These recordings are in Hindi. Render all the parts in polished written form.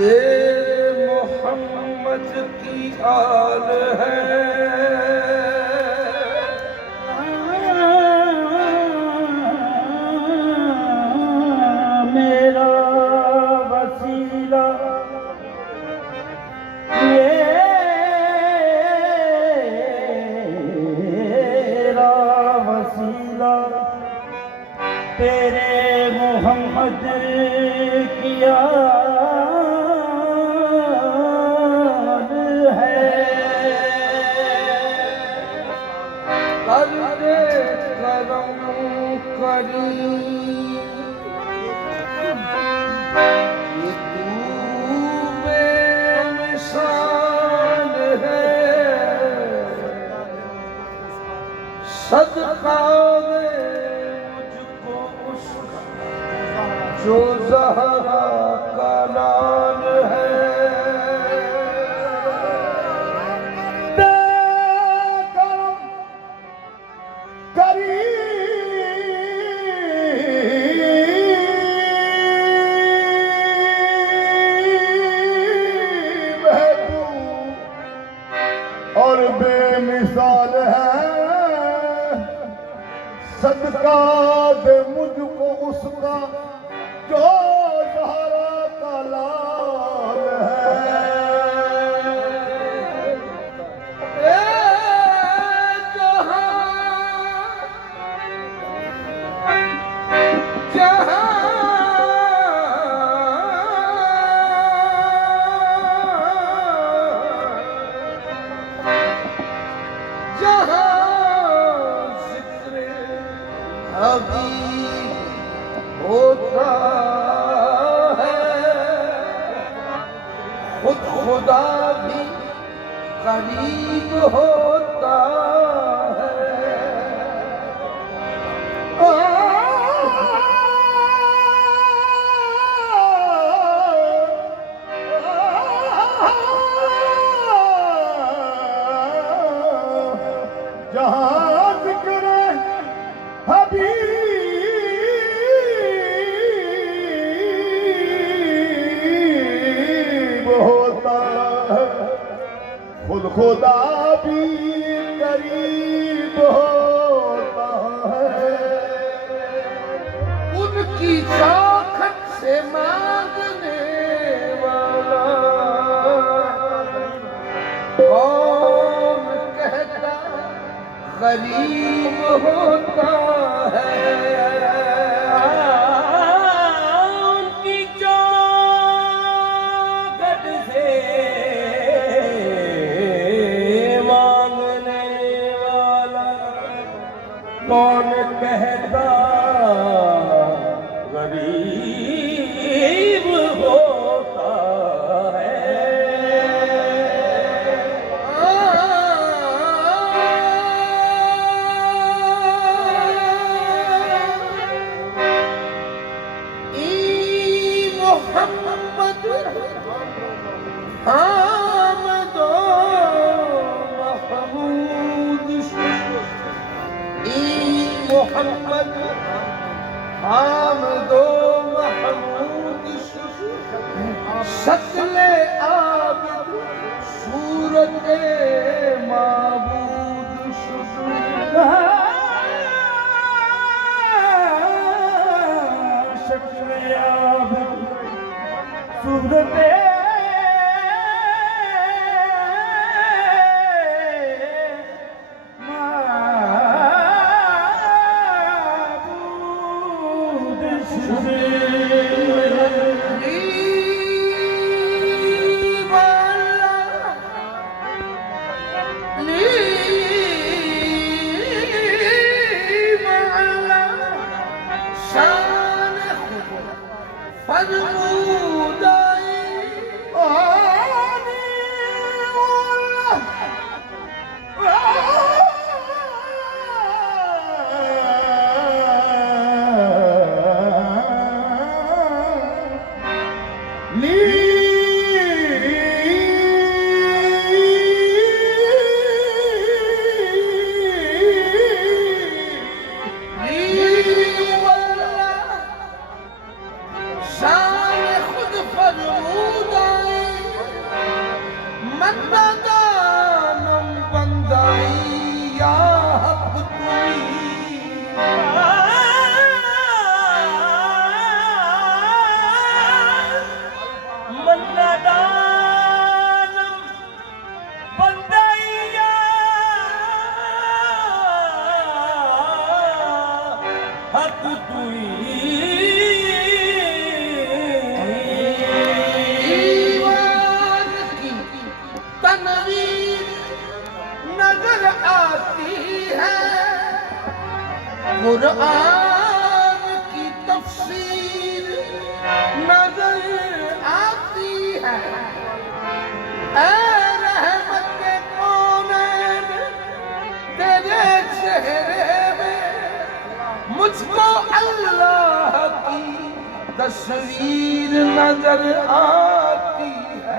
तेरे मोहम्मद की आल है, मेरा वसीला मेरा वसीला तेरे मोहम्मद की आल है। कर दे करम करी ये तू बेमिसाल है, सदका दे मुझको उसका जो ज़हरा का लाल है। और बेमिसाल है, सदका दे मुझको उसका जो ज़हरा का लाल है। होता है खुद खुदा भी करीब होता है। जहाँ जिक्र हबीब होता है, खुद खुदा भी करीब होता है। उनकी साखत से मांगने वाला कौन कहता गरीब होता है। उनकी चौखट से मांगने वाला कौन कहता गरीब होता है। मोहम्मद आमदो महमूद मोहम्मद आमदो महमूद शक्ले आबिद सूरत माबूद शक्ले आबिद सूरत शान खुद फरमूदा मन्नदानम बंदाई या हक तुई मन्नदानम बंदाइया हक तुई ईमान की तनवीर नजर आती है कुरान की तफसीर नजर आती है ऐ रहमत के कौनैन तेरे चेहरे में मुझको अल्लाह की तस्वीर नजर आती है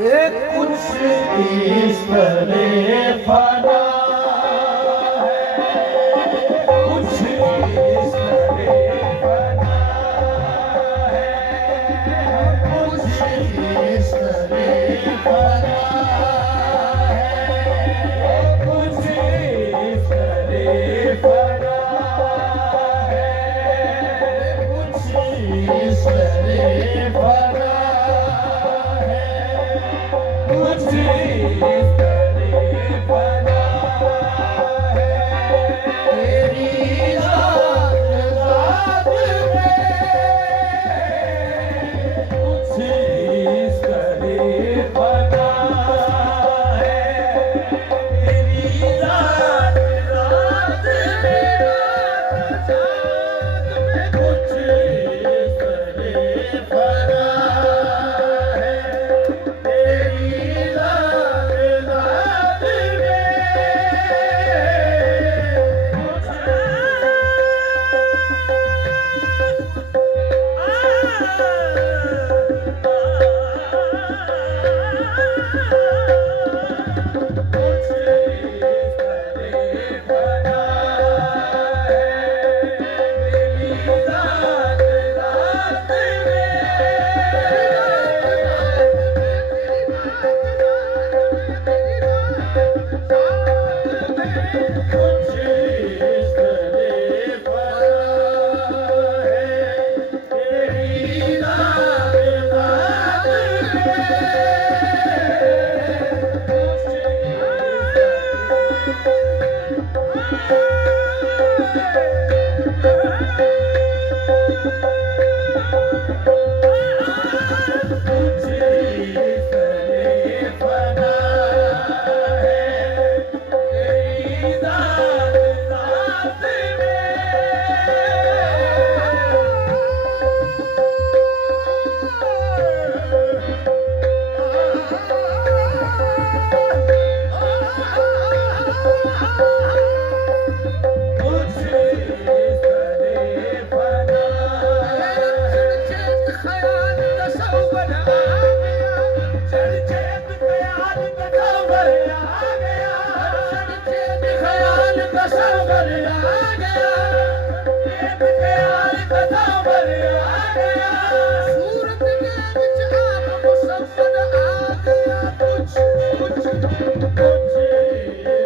ये कुछ इस तरह फना है कुछ इस तरह फना है कुछ इस तरह फना है कुछ इस तरह फना है कुछ इस तरह फना है कुछ इस तरह फना है तेरी ज़ात ज़ात में कुछ इस तरह फना है तेरी ज़ात ज़ात में कुछ इस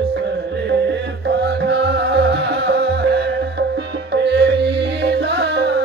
तरह फना है तेरी ज़ात ज़ात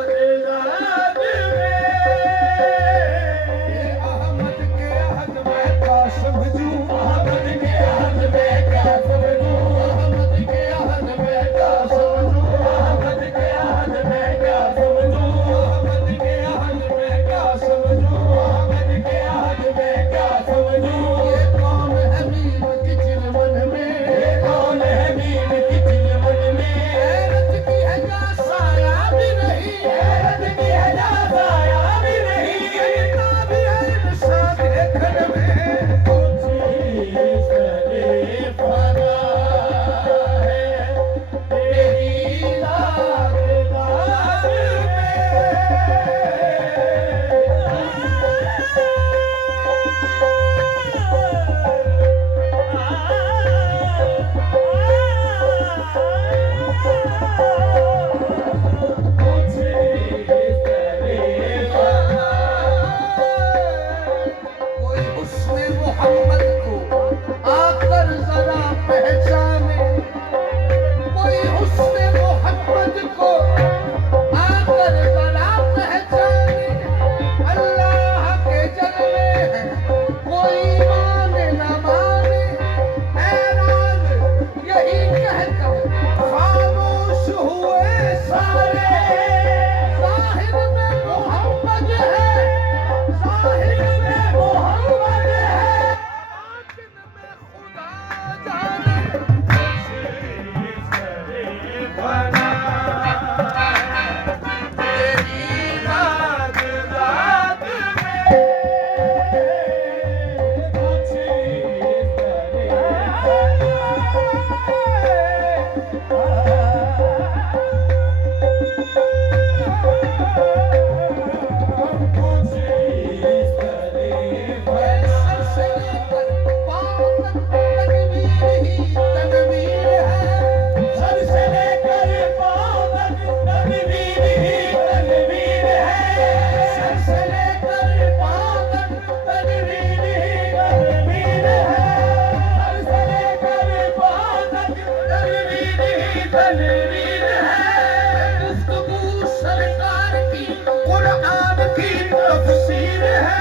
की तफसीर है,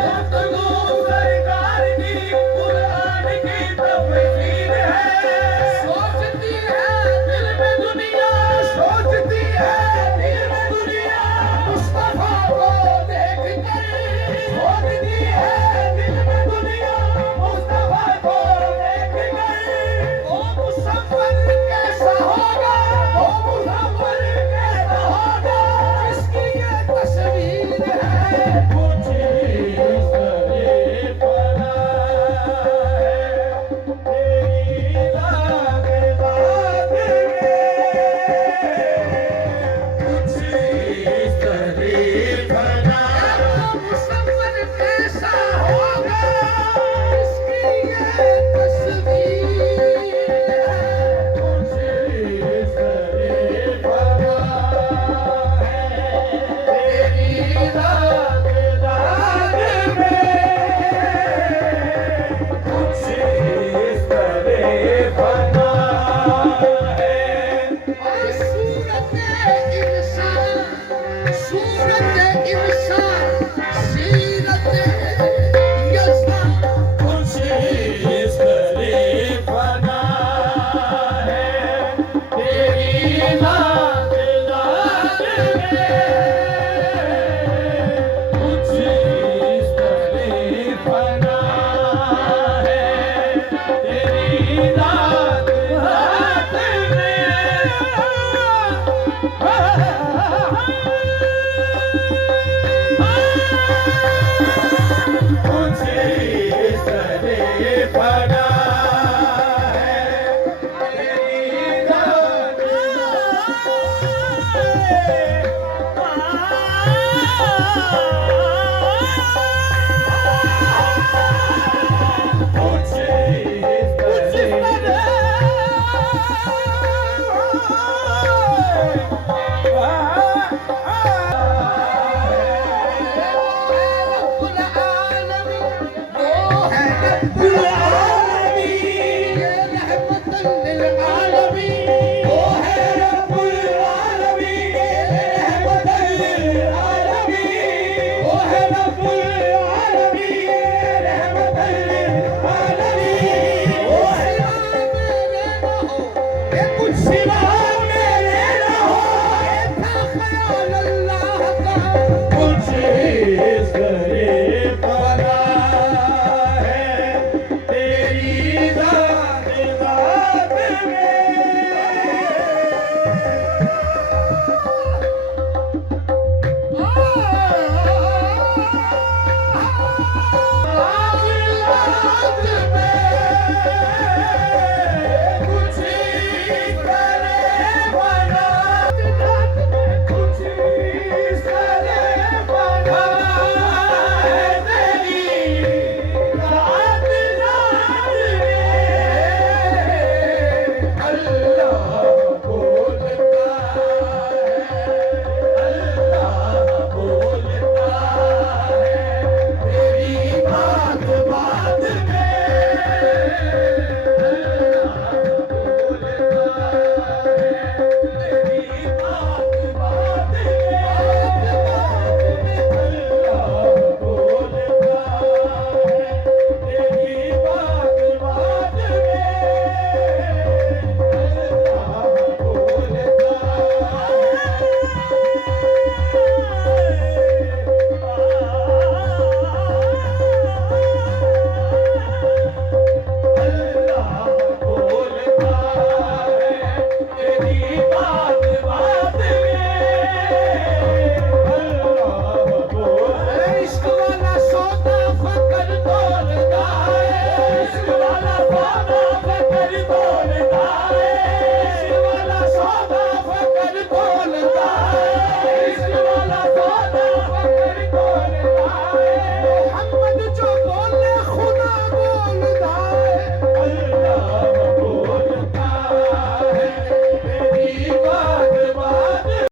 गुफ्तगू सरकार की कुरान की तफसीर है। सोचती है दिल में दुनिया, सोचती है दिल में दुनिया, मुस्तफा को देख कर। सोचती है दिल में दुनिया, मुस्तफा को देख कर। वो मुसव्वर कैसा होगा, वो मुसव्वर कैसा होगा, जिसकी ये तस्वीर है। कुछ इस तरह फना है तेरी रात रात में। कुछ इस तरह फना, मुसव्वर कैसा होगा, जिसकी ये तस्वीर है। कुछ इस तरह फना है तेरी रात रात में। कुछ इस तरह फना है। और सूरत इंसान, सूरत इंसान, सीरत यज़्दा। कुछ इस तरह फना है तेरी रात रात में। कुछ इस तरह फना है तेरी रात रात में। कुछ इस तरह फना है तेरी रात कुछ इस कुछ